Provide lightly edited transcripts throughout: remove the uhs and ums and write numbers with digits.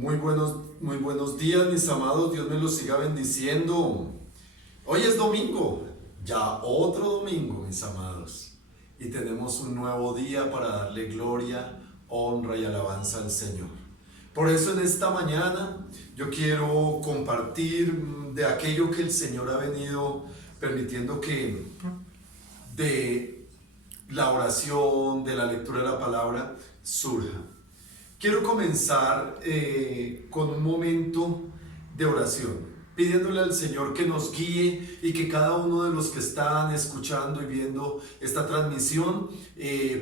Muy buenos días, mis amados. Dios me los siga bendiciendo. Hoy es domingo, ya otro domingo, mis amados. Y tenemos un nuevo día para darle gloria, honra y alabanza al Señor. Por eso en esta mañana yo quiero compartir de aquello que el Señor ha venido permitiendo que de la oración, de la lectura de la palabra, surja. Quiero comenzar con un momento de oración, pidiéndole al Señor que nos guíe y que cada uno de los que están escuchando y viendo esta transmisión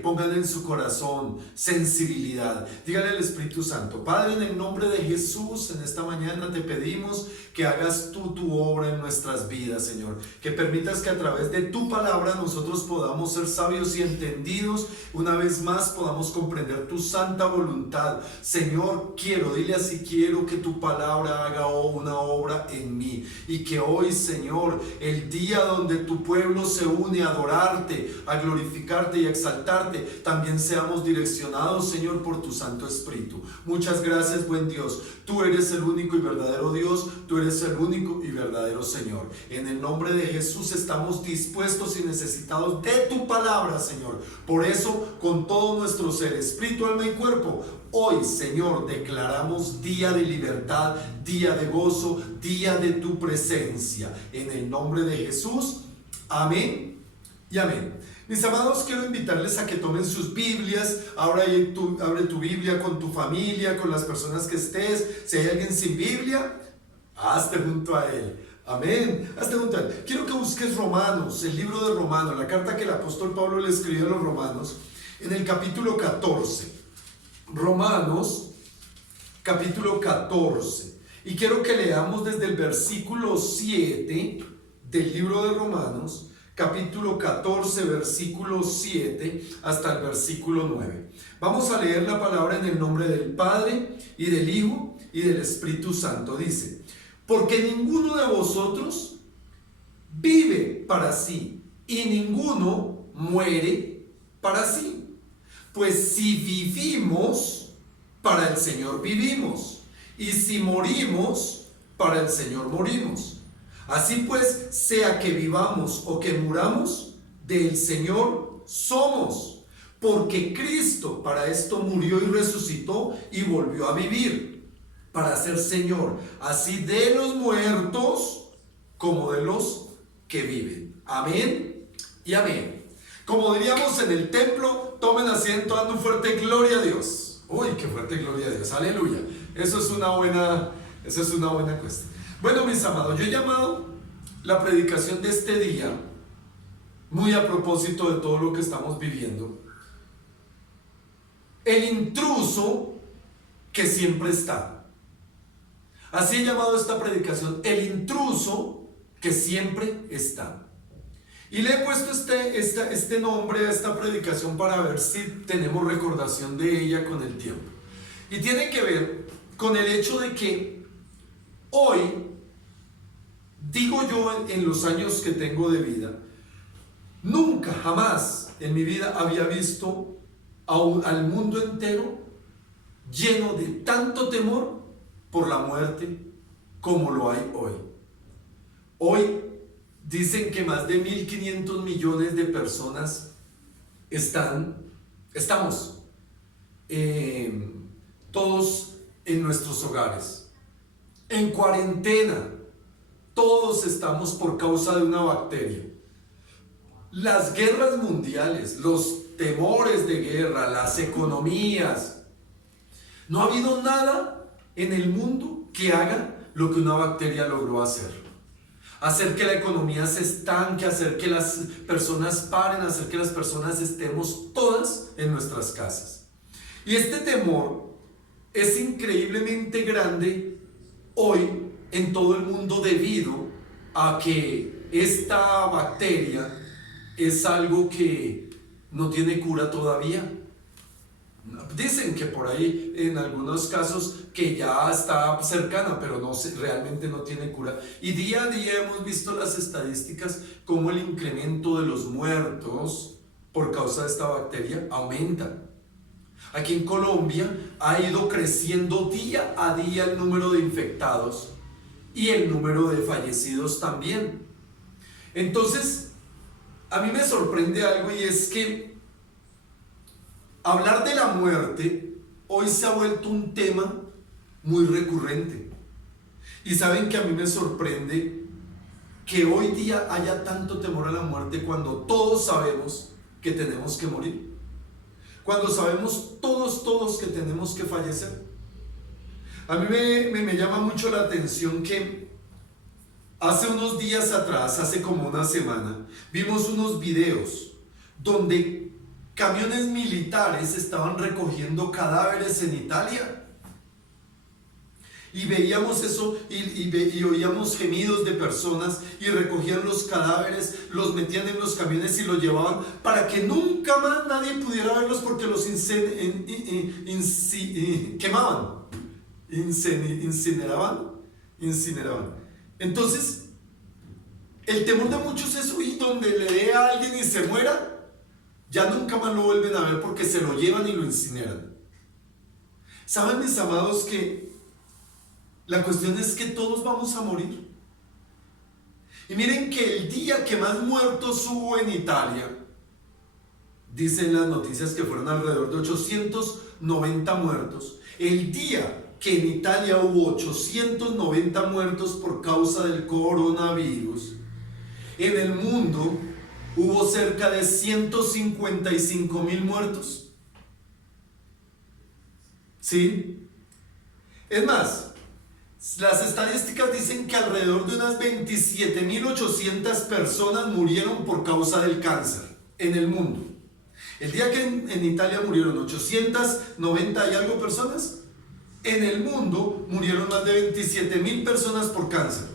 pongan en su corazón sensibilidad. Dígale al Espíritu Santo: Padre, en el nombre de Jesús, en esta mañana te pedimos que hagas tú tu obra en nuestras vidas, Señor. Que permitas que a través de tu palabra nosotros podamos ser sabios y entendidos. Una vez más podamos comprender tu santa voluntad. Señor, dile así: quiero que tu palabra haga una obra en mí. Y que hoy, Señor, el día donde tu pueblo se une a adorarte, a glorificarte y a exaltarte, también seamos direccionados, Señor, por tu Santo Espíritu. Muchas gracias, buen Dios. Tú eres el único y verdadero Dios. Tú eres el único y verdadero Señor. En el nombre de Jesús estamos dispuestos y necesitados de tu palabra, Señor. Por eso, con todo nuestro ser, espíritu, alma y cuerpo, hoy, Señor, declaramos día de libertad, día de gozo, día de tu presencia. En el nombre de Jesús, amén y amén. Mis amados, quiero invitarles a que tomen sus Biblias. Ahora abre tu Biblia con tu familia, con las personas que estés. Si hay alguien sin Biblia, hazte junto a él. Amén. Hazte junto a él. Quiero que busques Romanos, el libro de Romanos, la carta que el apóstol Pablo le escribió a los romanos, en el capítulo 14. Romanos, capítulo 14. Y quiero que leamos desde el versículo 7 del libro de Romanos, capítulo 14, versículo 7 hasta el versículo 9. Vamos a leer la palabra en el nombre del Padre y del Hijo y del Espíritu Santo. Dice: porque ninguno de vosotros vive para sí y ninguno muere para sí. Pues si vivimos, para el Señor vivimos, y si morimos, para el Señor morimos. Así pues, sea que vivamos o que muramos, del Señor somos. Porque Cristo para esto murió y resucitó y volvió a vivir, para ser Señor, así de los muertos como de los que viven. Amén y amén. Como diríamos en el templo, tomen asiento, dando un fuerte gloria a Dios. Uy, qué fuerte gloria a Dios, aleluya. Eso es una buena cuestión. Bueno, mis amados, yo he llamado la predicación de este día, muy a propósito de todo lo que estamos viviendo, el intruso que siempre está. Así he llamado esta predicación: el intruso que siempre está. Y le he puesto este nombre a esta predicación para ver si tenemos recordación de ella con el tiempo. Y tiene que ver con el hecho de que hoy, digo yo, en los años que tengo de vida, nunca, jamás en mi vida había visto al mundo entero lleno de tanto temor por la muerte como lo hay hoy. Hoy dicen que más de 1.500 millones de personas estamos todos en nuestros hogares, en cuarentena. Todos estamos por causa de una bacteria. Las guerras mundiales, los temores de guerra, las economías. No ha habido nada en el mundo que haga lo que una bacteria logró hacer. Hacer que la economía se estanque, hacer que las personas paren, hacer que las personas estemos todas en nuestras casas. Y este temor es increíblemente grande hoy en todo el mundo, debido a que esta bacteria es algo que no tiene cura todavía. Dicen que por ahí en algunos casos que ya está cercana, pero realmente no tiene cura. Y día a día hemos visto las estadísticas como el incremento de los muertos por causa de esta bacteria aumenta. Aquí en Colombia ha ido creciendo día a día el número de infectados y el número de fallecidos también. Entonces, a mí me sorprende algo, y es que hablar de la muerte hoy se ha vuelto un tema muy recurrente. Y saben que a mí me sorprende que hoy día haya tanto temor a la muerte cuando todos sabemos que tenemos que morir. Cuando sabemos todos que tenemos que fallecer. A mí me llama mucho la atención que hace unos días atrás, hace como una semana, vimos unos videos donde camiones militares estaban recogiendo cadáveres en Italia. Y veíamos eso y oíamos gemidos de personas, y recogían los cadáveres, los metían en los camiones y los llevaban para que nunca más nadie pudiera verlos, porque los quemaban, incineraban. Entonces, el temor de muchos es, y donde le dé a alguien y se muera, ya nunca más lo vuelven a ver porque se lo llevan y lo incineran. ¿Saben, mis amados, que la cuestión es que todos vamos a morir? Y miren que el día que más muertos hubo en Italia, dicen las noticias que fueron alrededor de 890 muertos. El día que en Italia hubo 890 muertos por causa del coronavirus, en el mundo hubo cerca de 155,000 muertos. ¿Sí? Es más, las estadísticas dicen que alrededor de unas 27,800 personas murieron por causa del cáncer en el mundo. El día que en Italia murieron 890 y algo personas, en el mundo murieron más de 27,000 personas por cáncer.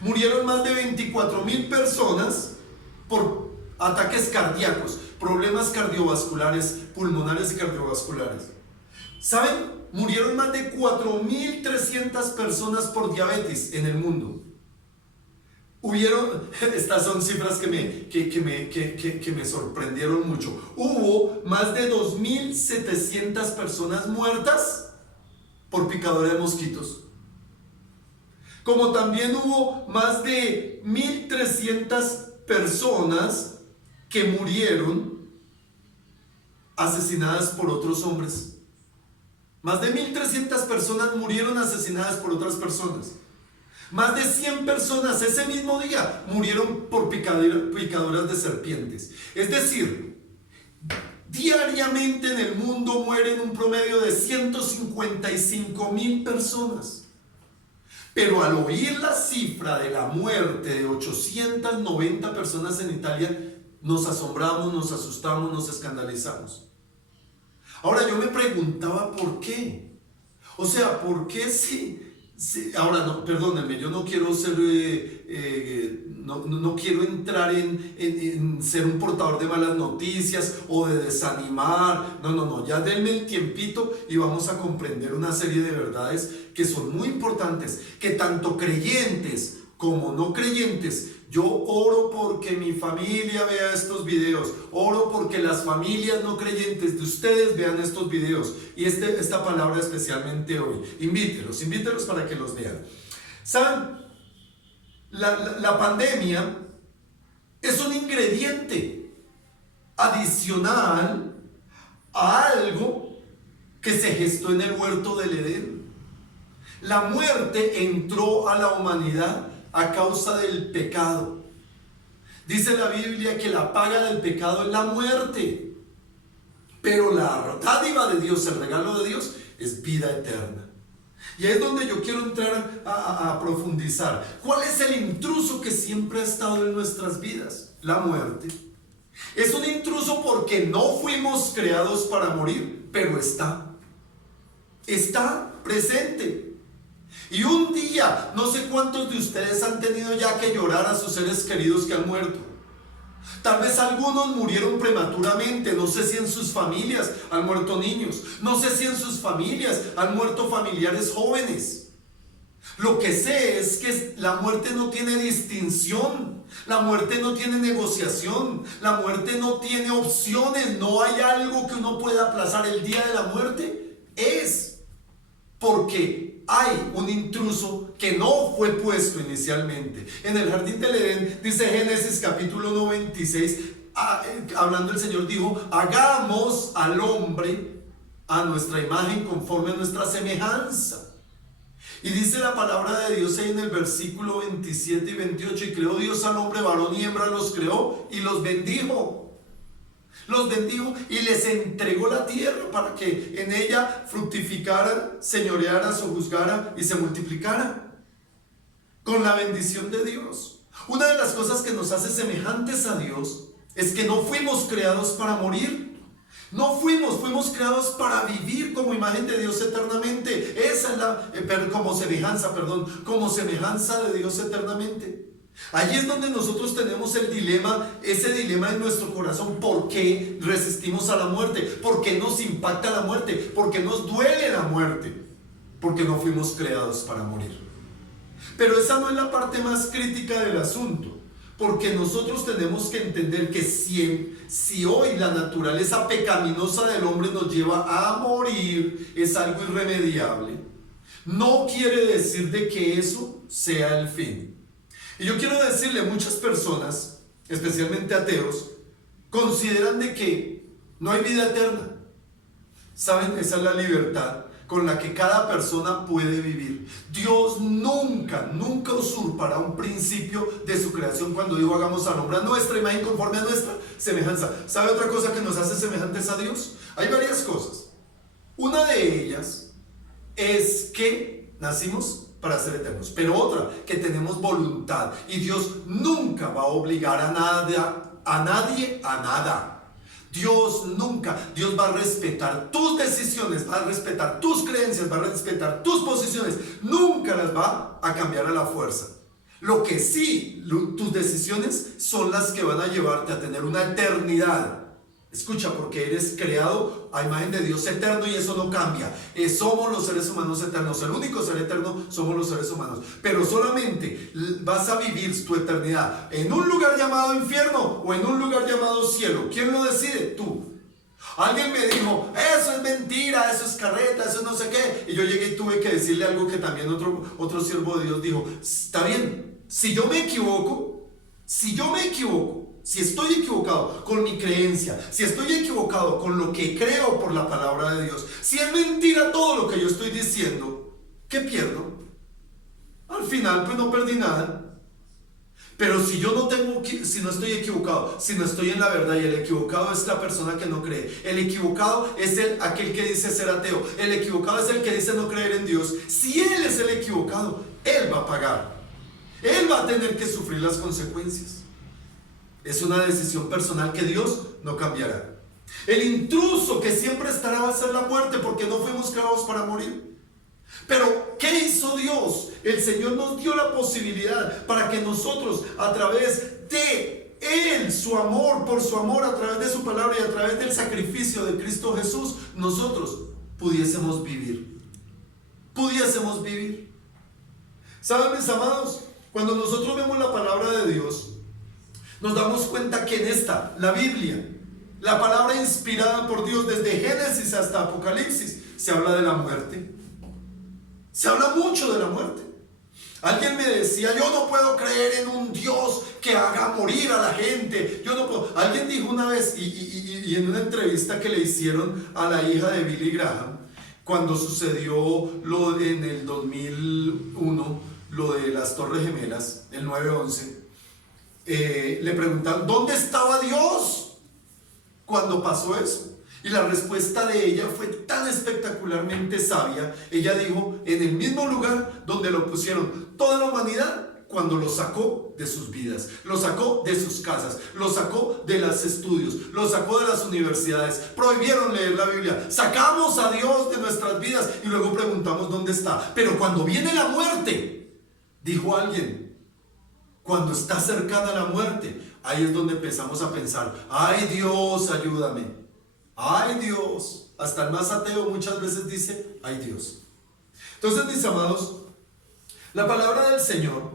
Murieron más de 24,000 personas por ataques cardíacos, problemas cardiovasculares, pulmonares y cardiovasculares. ¿Saben? Murieron más de 4,300 personas por diabetes en el mundo. Estas son cifras que me sorprendieron mucho. Hubo más de 2,700 personas muertas por picadura de mosquitos. Como también hubo más de 1,300 personas que murieron asesinadas por otros hombres. Más de 1,300 personas murieron asesinadas por otras personas. Más de 100 personas ese mismo día murieron por picaduras de serpientes. Es decir, diariamente en el mundo mueren un promedio de 155,000 personas. Pero al oír la cifra de la muerte de 890 personas en Italia, nos asombramos, nos asustamos, nos escandalizamos. Ahora yo me preguntaba por qué. O sea, ¿por qué si ahora no, perdónenme, yo no quiero ser, no quiero entrar en ser un portador de malas noticias o de desanimar. No, ya denme el tiempito y vamos a comprender una serie de verdades que son muy importantes, que tanto creyentes como no creyentes. Yo oro porque mi familia vea estos videos, oro porque las familias no creyentes de ustedes vean estos videos, y esta palabra especialmente hoy. Invítelos para que los vean. ¿Saben? La pandemia es un ingrediente adicional a algo que se gestó en el huerto del Edén. La muerte entró a la humanidad a causa del pecado. Dice la Biblia que la paga del pecado es la muerte, pero la dádiva de Dios, el regalo de Dios, es vida eterna. Y ahí es donde yo quiero entrar a profundizar. ¿Cuál es el intruso que siempre ha estado en nuestras vidas? La muerte. Es un intruso porque no fuimos creados para morir, pero está presente. Y un día, no sé cuántos de ustedes han tenido ya que llorar a sus seres queridos que han muerto. Tal vez algunos murieron prematuramente, no sé si en sus familias han muerto niños, no sé si en sus familias han muerto familiares jóvenes. Lo que sé es que la muerte no tiene distinción, la muerte no tiene negociación, la muerte no tiene opciones, no hay algo que uno pueda aplazar. El día de la muerte es porque hay un intruso que no fue puesto inicialmente. En el jardín del Edén, dice Génesis capítulo 96, hablando el Señor dijo: hagamos al hombre a nuestra imagen, conforme a nuestra semejanza. Y dice la palabra de Dios ahí en el versículo 27 y 28: y creó Dios al hombre, varón y hembra los creó, y los bendijo. Los bendijo y les entregó la tierra para que en ella fructificaran, señorearan, sojuzgaran y se multiplicaran. Con la bendición de Dios. Una de las cosas que nos hace semejantes a Dios es que no fuimos creados para morir. No fuimos creados para vivir como imagen de Dios eternamente. Esa es como semejanza de Dios eternamente. Allí es donde nosotros tenemos el dilema, ese dilema en nuestro corazón. ¿Por qué resistimos a la muerte? ¿Por qué nos impacta la muerte? ¿Por qué nos duele la muerte? Porque no fuimos creados para morir. Pero esa no es la parte más crítica del asunto. Porque nosotros tenemos que entender que si hoy la naturaleza pecaminosa del hombre nos lleva a morir, es algo irremediable, no quiere decir de que eso sea el fin. Y yo quiero decirle, muchas personas, especialmente ateos, consideran de que no hay vida eterna. ¿Saben? Esa es la libertad con la que cada persona puede vivir. Dios nunca usurpará un principio de su creación cuando dijo: hagamos al hombre a nuestra imagen, conforme a nuestra semejanza. ¿Sabe otra cosa que nos hace semejantes a Dios? Hay varias cosas. Una de ellas es que nacimos para ser eternos, pero otra, que tenemos voluntad, y Dios nunca va a obligar a nadie a nada. Dios va a respetar tus decisiones, va a respetar tus creencias, va a respetar tus posiciones, nunca las va a cambiar a la fuerza. Lo que sí, tus decisiones son las que van a llevarte a tener una eternidad. Escucha, porque eres creado a imagen de Dios eterno y eso no cambia. Somos los seres humanos eternos. El único ser eterno somos los seres humanos. Pero solamente vas a vivir tu eternidad en un lugar llamado infierno o en un lugar llamado cielo. ¿Quién lo decide? Tú. Alguien me dijo: eso es mentira, eso es carreta, eso no sé qué. Y yo llegué y tuve que decirle algo que también otro siervo de Dios dijo: está bien, si yo me equivoco, si estoy equivocado con mi creencia, si estoy equivocado con lo que creo por la palabra de Dios, si es mentira todo lo que yo estoy diciendo, ¿qué pierdo? Al final pues no perdí nada. Pero si no estoy equivocado, si no estoy en la verdad, y el equivocado es la persona que no cree, el equivocado es aquel que dice ser ateo, el equivocado es el que dice no creer en Dios. Si él es el equivocado, él va a pagar, él va a tener que sufrir las consecuencias. Es una decisión personal que Dios no cambiará. El intruso que siempre estará va a ser la muerte, porque no fuimos creados para morir. Pero ¿qué hizo Dios? El Señor nos dio la posibilidad para que nosotros, a través de Él, su amor, por su amor, a través de su palabra y a través del sacrificio de Cristo Jesús, nosotros pudiésemos vivir. ¿Saben, mis amados? Cuando nosotros vemos la palabra de Dios, nos damos cuenta que en la Biblia, la palabra inspirada por Dios desde Génesis hasta Apocalipsis, se habla de la muerte. Se habla mucho de la muerte. Alguien me decía: yo no puedo creer en un Dios que haga morir a la gente. Yo no puedo. Alguien dijo una vez, y en una entrevista que le hicieron a la hija de Billy Graham, cuando sucedió en el 2001, lo de las Torres Gemelas, el 9/11, le preguntaron: ¿dónde estaba Dios cuando pasó eso? Y la respuesta de ella fue tan espectacularmente sabia. Ella dijo: en el mismo lugar donde lo pusieron toda la humanidad cuando lo sacó de sus vidas, lo sacó de sus casas, lo sacó de los estudios, lo sacó de las universidades, prohibieron leer la Biblia, sacamos a Dios de nuestras vidas y luego preguntamos dónde está. Pero cuando viene la muerte, dijo alguien, cuando está cercana la muerte, ahí es donde empezamos a pensar: ay Dios, ayúdame. Ay Dios. Hasta el más ateo muchas veces dice: ay Dios. Entonces, mis amados, La palabra del Señor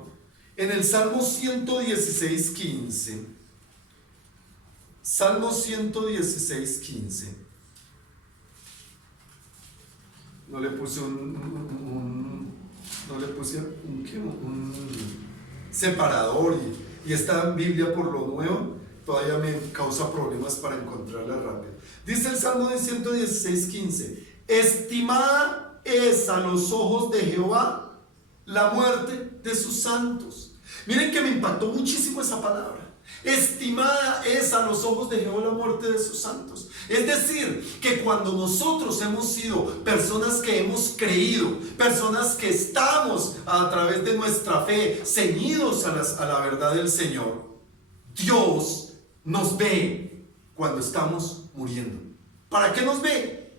en el Salmo 116:15. Salmo 116:15. No le puse un separador y esta Biblia por lo nuevo todavía me causa problemas para encontrarla rápido. Dice el Salmo de 116:15: estimada es a los ojos de Jehová la muerte de sus santos. Miren que me impactó muchísimo esa palabra. Estimada es a los ojos de Jehová la muerte de sus santos. Es decir, que cuando nosotros hemos sido personas que hemos creído, personas que estamos a través de nuestra fe ceñidos a la verdad del Señor, Dios nos ve cuando estamos muriendo. ¿Para qué nos ve?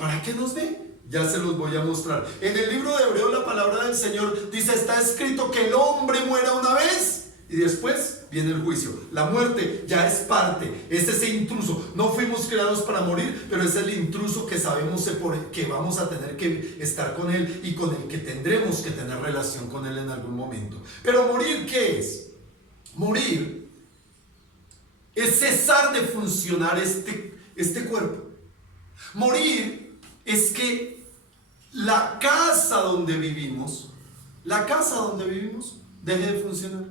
¿Para qué nos ve? Ya se los voy a mostrar. En el libro de Hebreos la palabra del Señor dice: está escrito que el hombre muera una vez y después viene el juicio. La muerte ya es parte, es ese intruso. No fuimos creados para morir, pero es el intruso que sabemos que vamos a tener que estar con él y con el que tendremos que tener relación con él en algún momento. Pero morir, ¿qué es? Morir es cesar de funcionar este cuerpo. Morir es que la casa donde vivimos deje de funcionar.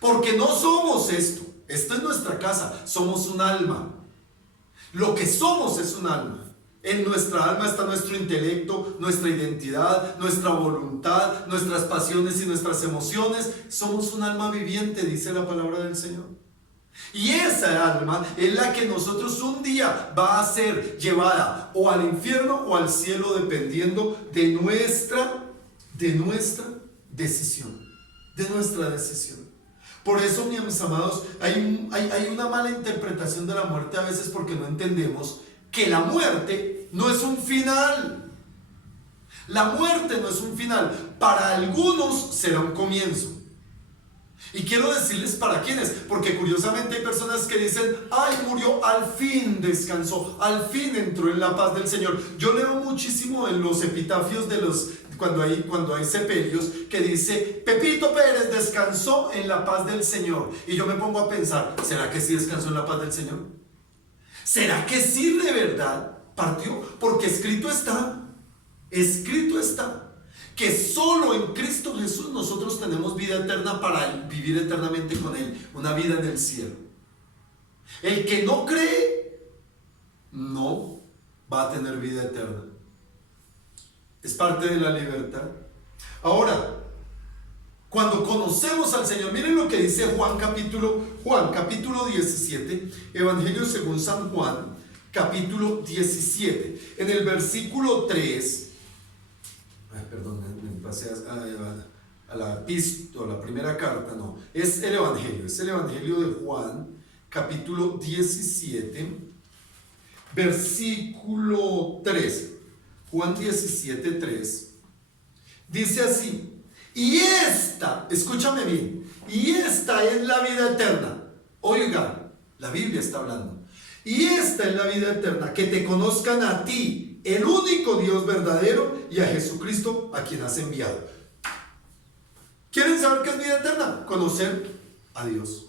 Porque no somos esto es nuestra casa, somos un alma. Lo que somos es un alma. En nuestra alma está nuestro intelecto, nuestra identidad, nuestra voluntad, nuestras pasiones y nuestras emociones. Somos un alma viviente, dice la palabra del Señor. Y esa alma es la que nosotros un día va a ser llevada o al infierno o al cielo, dependiendo de nuestra decisión. Por eso, mis amados, hay una mala interpretación de la muerte a veces, porque no entendemos que la muerte no es un final. La muerte no es un final. Para algunos será un comienzo. Y quiero decirles para quiénes, porque curiosamente hay personas que dicen: ay, murió, al fin descansó, al fin entró en la paz del Señor. Yo leo muchísimo en los epitafios cuando hay sepelios, que dice: Pepito Pérez descansó en la paz del Señor. Y yo me pongo a pensar: ¿será que sí descansó en la paz del Señor? ¿Será que sí de verdad partió? Porque escrito está que solo en Cristo Jesús nosotros tenemos vida eterna para vivir eternamente con Él, una vida en el cielo. El que no cree no va a tener vida eterna. Es parte de la libertad. Ahora, cuando conocemos al Señor, miren lo que dice Juan capítulo 17, Evangelio según San Juan, capítulo 17, en el versículo 3. Me pasé a la epístola, la primera carta, no, es el Evangelio de Juan, capítulo 17, versículo 13. Juan 17, 3. Dice así: y esta, escúchame bien, y esta es la vida eterna. Oiga, la Biblia está hablando. Y esta es la vida eterna, que te conozcan a ti, el único Dios verdadero, y a Jesucristo, a quien has enviado. ¿Quieren saber qué es vida eterna? Conocer a Dios.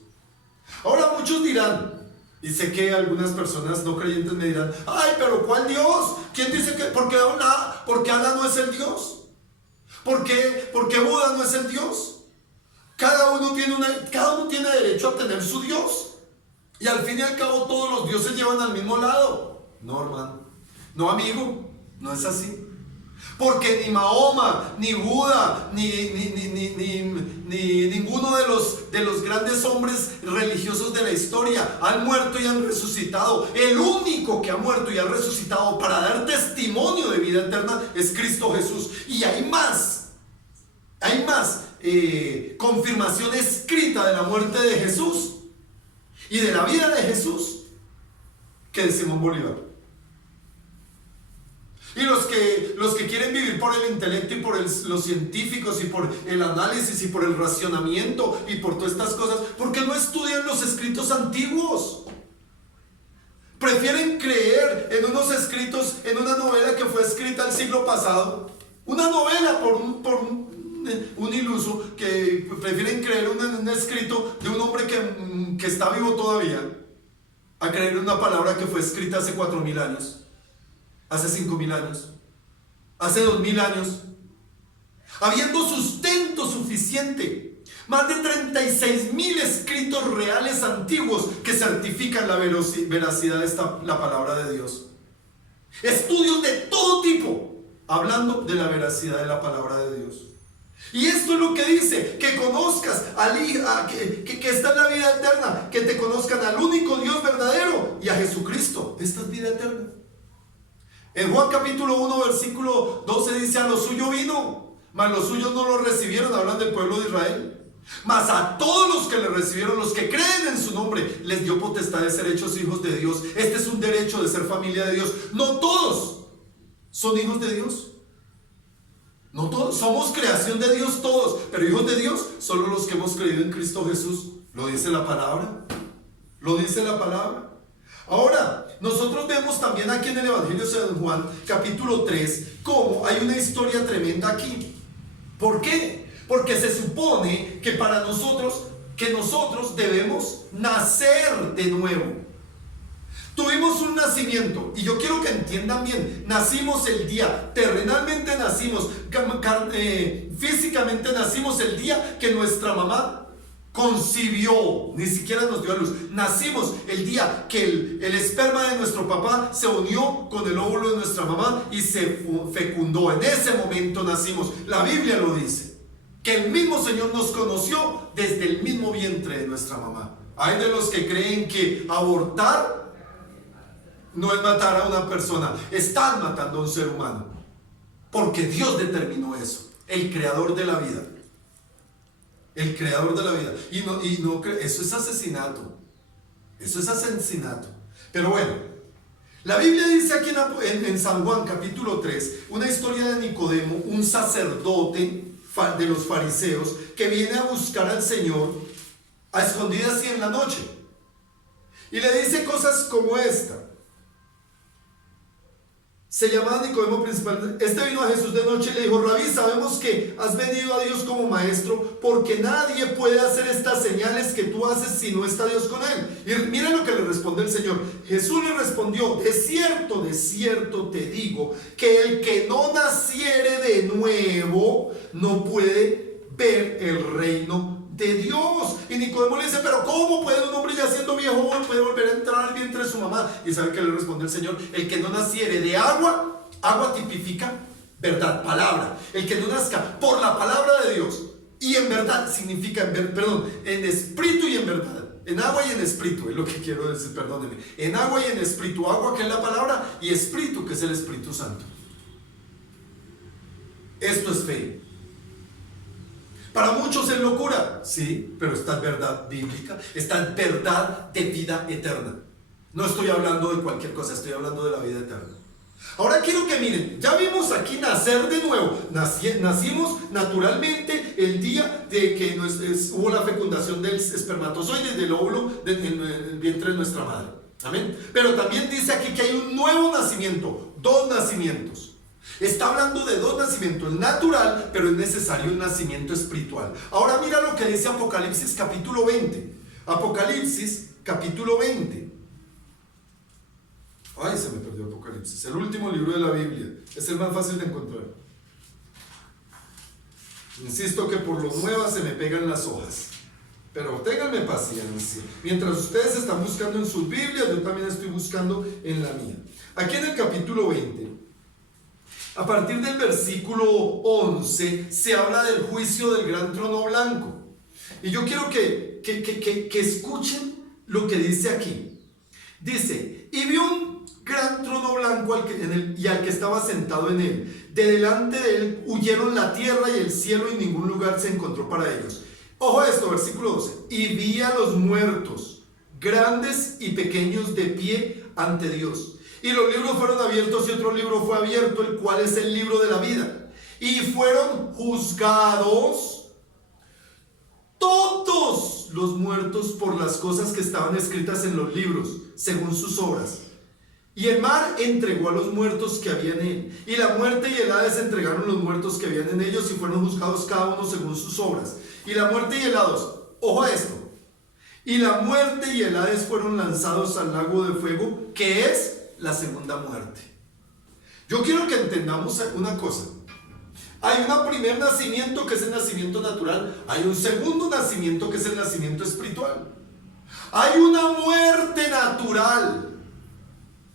Ahora muchos dirán, y sé que algunas personas no creyentes me dirán: ay, pero ¿cuál Dios? ¿Quién dice que? Porque Allah no es el Dios. ¿Por qué Buda no es el Dios? Cada uno tiene derecho a tener su Dios. Y al fin y al cabo todos los dioses llevan al mismo lado. No, hermano. No, amigo. No es así. Porque ni Mahoma, ni Buda, ni ninguno de los grandes hombres religiosos de la historia han muerto y han resucitado. El único que ha muerto y ha resucitado para dar testimonio de vida eterna es Cristo Jesús. Y hay más confirmación escrita de la muerte de Jesús y de la vida de Jesús que de Simón Bolívar. Y los que quieren vivir por el intelecto y por los científicos y por el análisis y por el racionamiento y por todas estas cosas, ¿por qué no estudian los escritos antiguos? Prefieren creer en unos escritos, en una novela que fue escrita el siglo pasado, Una novela un iluso que prefieren creer un escrito de un hombre que está vivo todavía, a creer una palabra que fue escrita hace 4.000 años, hace 5.000 años, hace 2.000 años, habiendo sustento suficiente. Más de 36.000 escritos reales antiguos que certifican la veracidad de la palabra de Dios. Estudios de todo tipo hablando de la veracidad de la palabra de Dios. Y esto es lo que dice: que conozcas que esta es la vida eterna, que te conozcan al único Dios verdadero y a Jesucristo. Esta es vida eterna. En Juan capítulo 1 versículo 12 dice: a lo suyo vino, mas los suyos no lo recibieron. Hablan del pueblo de Israel. Mas a todos los que le recibieron, los que creen en su nombre, les dio potestad de ser hechos hijos de Dios. Este es un derecho de ser familia de Dios. No todos son hijos de Dios. No todos, somos creación de Dios todos, pero hijos de Dios solo los que hemos creído en Cristo Jesús. Lo dice la palabra. Lo dice la palabra. Ahora, nosotros vemos también aquí en el Evangelio de San Juan, capítulo 3, cómo hay una historia tremenda aquí. ¿Por qué? Porque se supone que para nosotros, debemos nacer de nuevo. Tuvimos un nacimiento, y yo quiero que entiendan bien: nacimos el día, terrenalmente nacimos, físicamente nacimos el día que nuestra mamá concibió, ni siquiera nos dio a luz. Nacimos el día que el esperma de nuestro papá se unió con el óvulo de nuestra mamá y se fecundó. En ese momento nacimos. La Biblia lo dice, que el mismo Señor nos conoció desde el mismo vientre de nuestra mamá. Hay de los que creen que abortar no es matar a una persona, están matando a un ser humano, porque Dios determinó eso, el creador de la vida. El creador de la vida. Eso es asesinato. Eso es asesinato. Pero bueno, la Biblia dice aquí en San Juan capítulo 3, una historia de Nicodemo, un sacerdote de los fariseos, que viene a buscar al Señor a escondidas y en la noche, y le dice cosas como esta. Se llamaba Nicodemo principal. Este vino a Jesús de noche y le dijo: Rabí, sabemos que has venido a Dios como maestro, porque nadie puede hacer estas señales que tú haces si no está Dios con él. Y mira lo que le responde el Señor. Jesús le respondió: de cierto te digo, que el que no naciere de nuevo no puede ver el reino de Dios. Y Nicodemo le dice: pero ¿cómo puede un hombre ya siendo viejo puede volver a entrar al vientre de su mamá? Y ¿sabe qué le responde el Señor? El que no naciere de agua tipifica verdad, palabra. El que no nazca por la palabra de Dios y en verdad significa, en espíritu y en verdad. En agua y en espíritu es lo que quiero decir, perdónenme. En agua y en espíritu. Agua, que es la palabra, y espíritu, que es el Espíritu Santo. Esto es fe. Para muchos es locura, sí, pero esta es verdad bíblica, esta es verdad de vida eterna. No estoy hablando de cualquier cosa, estoy hablando de la vida eterna. Ahora quiero que miren, ya vimos aquí nacer de nuevo. Nacimos naturalmente el día de que hubo la fecundación del espermatozoide, del óvulo en el vientre de nuestra madre. Amén. Pero también dice aquí que hay un nuevo nacimiento, 2 nacimientos. Está hablando de 2 nacimientos: el natural, pero es necesario el nacimiento espiritual. Ahora mira lo que dice Apocalipsis capítulo 20. Apocalipsis capítulo 20. Ay, se me perdió Apocalipsis, el último libro de la Biblia. Es el más fácil de encontrar. Insisto que por lo nueva se me pegan las hojas, pero ténganme paciencia. Mientras ustedes están buscando en sus Biblias, yo también estoy buscando en la mía. Aquí en el capítulo 20, a partir del versículo 11, se habla del juicio del gran trono blanco. Y yo quiero que escuchen lo que dice aquí. Dice: y vio un gran trono blanco al que estaba sentado en él. De delante de él huyeron la tierra y el cielo, y ningún lugar se encontró para ellos. Ojo a esto, versículo 12. Y vi a los muertos, grandes y pequeños, de pie ante Dios. Y los libros fueron abiertos, y otro libro fue abierto, el cual es el libro de la vida. Y fueron juzgados todos los muertos por las cosas que estaban escritas en los libros, según sus obras. Y el mar entregó a los muertos que había en él, y la muerte y el Hades entregaron los muertos que habían en ellos, y fueron juzgados cada uno según sus obras. Y la muerte y el Hades, ojo a esto, y la muerte y el Hades fueron lanzados al lago de fuego, que es la segunda muerte. Yo quiero que entendamos una cosa. Hay un primer nacimiento que es el nacimiento natural, hay un segundo nacimiento que es el nacimiento espiritual. Hay una muerte natural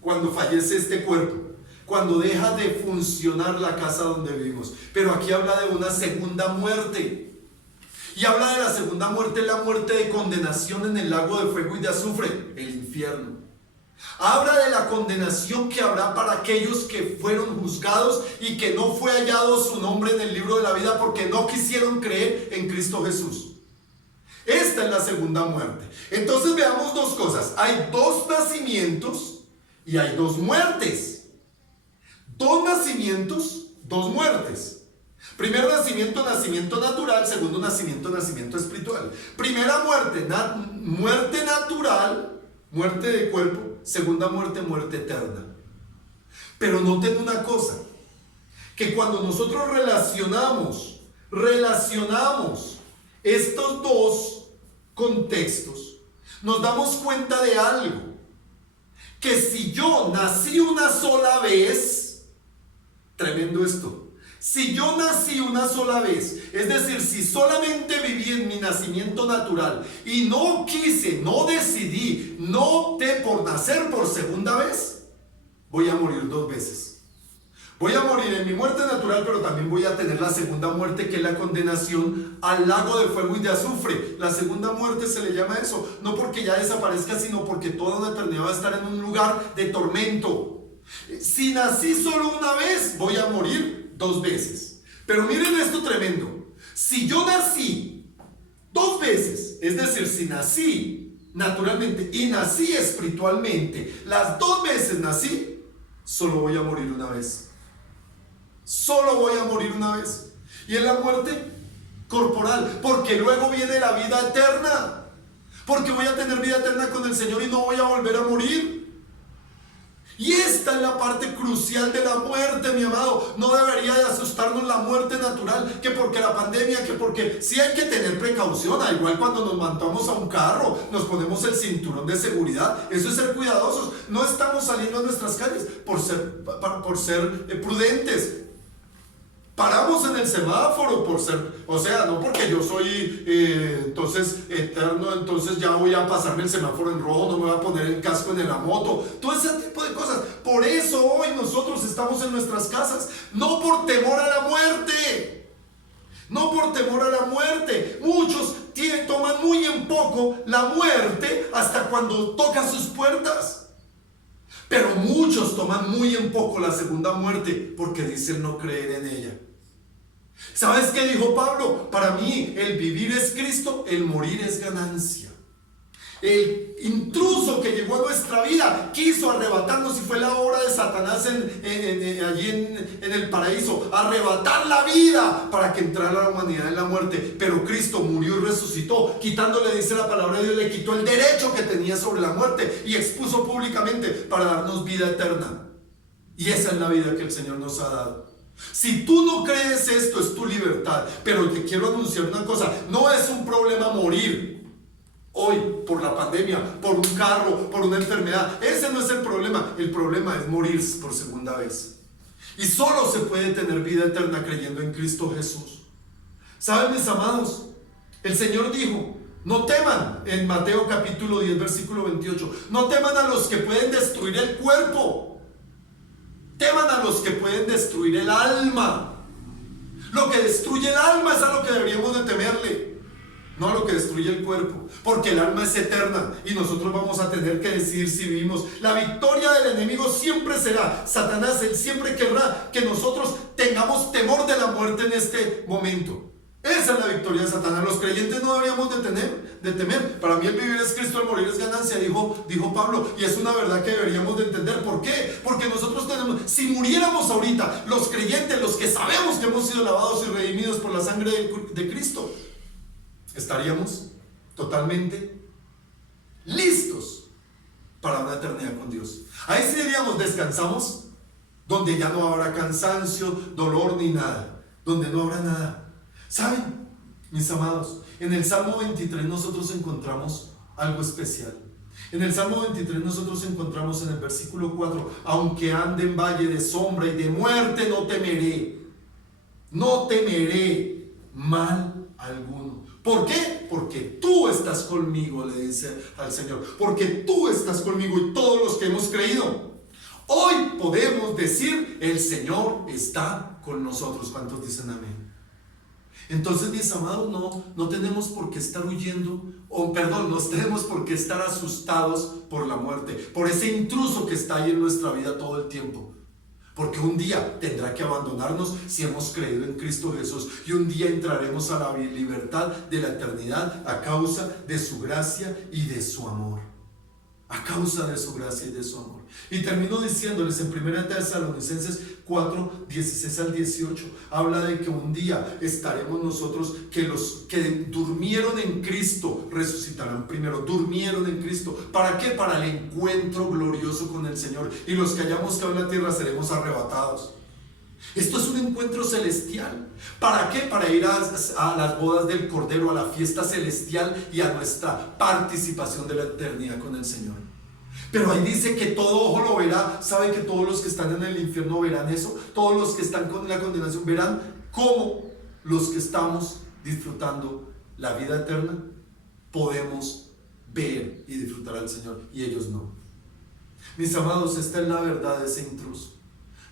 cuando fallece este cuerpo, cuando deja de funcionar la casa donde vivimos. Pero aquí habla de una segunda muerte. Y habla de la segunda muerte, la muerte de condenación en el lago de fuego y de azufre, el infierno. Habla de la condenación que habrá para aquellos que fueron juzgados y que no fue hallado su nombre en el libro de la vida porque no quisieron creer en Cristo Jesús. Esta es la segunda muerte. Entonces veamos dos cosas. Hay dos nacimientos y hay dos muertes. Dos nacimientos, dos muertes. Primer nacimiento, nacimiento natural. Segundo nacimiento, nacimiento espiritual. Primera muerte, muerte natural, muerte de cuerpo. Segunda muerte, muerte eterna. Pero noten una cosa, que cuando nosotros relacionamos estos dos contextos, nos damos cuenta de algo, que si yo nací una sola vez, tremendo esto, si yo nací una sola vez, es decir, si solamente viví en mi nacimiento natural y no quise, no decidí, no opté por nacer por segunda vez, voy a morir dos veces. Voy a morir en mi muerte natural, pero también voy a tener la segunda muerte, que es la condenación al lago de fuego y de azufre. La segunda muerte se le llama eso, no porque ya desaparezca, sino porque toda una eternidad va a estar en un lugar de tormento. Si nací solo una vez, voy a morir dos veces. Pero miren esto tremendo. Si yo nací dos veces, es decir, si nací naturalmente y nací espiritualmente, las dos veces nací, solo voy a morir una vez. Solo voy a morir una vez. Y es la muerte corporal, porque luego viene la vida eterna. Porque voy a tener vida eterna con el Señor y no voy a volver a morir. Y esta es la parte crucial de la muerte, mi amado. No debería de asustarnos la muerte natural, que porque la pandemia, que porque sí hay que tener precaución. Al igual cuando nos montamos a un carro, nos ponemos el cinturón de seguridad. Eso es ser cuidadosos. No estamos saliendo a nuestras calles por ser prudentes. Paramos en el semáforo por ser, o sea, no porque yo soy entonces eterno, entonces ya voy a pasarme el semáforo en rojo, no me voy a poner el casco en la moto, todo ese tipo de cosas. Por eso hoy nosotros estamos en nuestras casas, no por temor a la muerte, no por temor a la muerte. Muchos toman muy en poco la muerte hasta cuando toca sus puertas. Pero muchos toman muy en poco la segunda muerte porque dicen no creer en ella. ¿Sabes qué dijo Pablo? Para mí el vivir es Cristo, el morir es ganancia. El intruso que llegó a nuestra vida quiso arrebatarnos, y fue la obra de Satanás allí en el paraíso, arrebatar la vida para que entrara la humanidad en la muerte. Pero Cristo murió y resucitó, quitándole, dice la palabra de Dios, le quitó el derecho que tenía sobre la muerte y expuso públicamente para darnos vida eterna. Y esa es la vida que el Señor nos ha dado. Si tú no crees esto, es tu libertad. Pero te quiero anunciar una cosa: no es un problema morir hoy por la pandemia, por un carro, por una enfermedad. Ese no es el problema. El problema es morir por segunda vez. Y solo se puede tener vida eterna creyendo en Cristo Jesús. ¿Saben, mis amados? El Señor dijo: no teman, en Mateo capítulo 10 versículo 28, no teman a los que pueden destruir el cuerpo, teman a los que pueden destruir el alma. Lo que destruye el alma es a lo que deberíamos de temerle, no a lo que destruye el cuerpo, porque el alma es eterna y nosotros vamos a tener que decidir si vivimos. La victoria del enemigo siempre será Satanás. Él siempre querrá que nosotros tengamos temor de la muerte en este momento. Esa es la victoria de Satanás. Los creyentes no deberíamos de temer. Para mí el vivir es Cristo, el morir es ganancia, dijo Pablo. Y es una verdad que deberíamos de entender. ¿Por qué? Porque nosotros si muriéramos ahorita, los creyentes, los que sabemos que hemos sido lavados y redimidos por la sangre de Cristo, estaríamos totalmente listos para una eternidad con Dios. Ahí sí diríamos, descansamos, donde ya no habrá cansancio, dolor ni nada, donde no habrá nada. ¿Saben, mis amados? En el Salmo 23 nosotros encontramos algo especial. En el Salmo 23 nosotros encontramos en el versículo 4, aunque ande en valle de sombra y de muerte, no temeré mal alguno. ¿Por qué? Porque tú estás conmigo, le dice al Señor. Porque tú estás conmigo y todos los que hemos creído. Hoy podemos decir, el Señor está con nosotros. ¿Cuántos dicen amén? Entonces, mis amados, no tenemos por qué estar huyendo, no tenemos por qué estar asustados por la muerte, por ese intruso que está ahí en nuestra vida todo el tiempo. Porque un día tendrá que abandonarnos si hemos creído en Cristo Jesús, y un día entraremos a la libertad de la eternidad a causa de su gracia y de su amor. A causa de su gracia y de su amor. Y termino diciéndoles en 1 Tesalonicenses 4, 16 al 18, habla de que un día estaremos nosotros, que los que durmieron en Cristo resucitarán primero. Durmieron en Cristo. ¿Para qué? Para el encuentro glorioso con el Señor. Y los que hayamos quedado en la tierra seremos arrebatados. Esto es un encuentro celestial. ¿Para qué? Para ir a las bodas del Cordero, a la fiesta celestial y a nuestra participación de la eternidad con el Señor. Pero ahí dice que todo ojo lo verá. ¿Sabe que todos los que están en el infierno verán eso? Todos los que están con la condenación verán cómo los que estamos disfrutando la vida eterna podemos ver y disfrutar al Señor, y ellos no. Mis amados, esta es la verdad de ese intruso.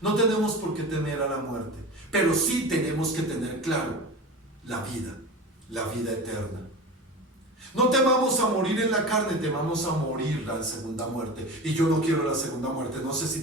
No tenemos por qué temer a la muerte, pero sí tenemos que tener claro la vida eterna. No temamos a morir en la carne, temamos a morir la segunda muerte. Y yo no quiero la segunda muerte. No sé si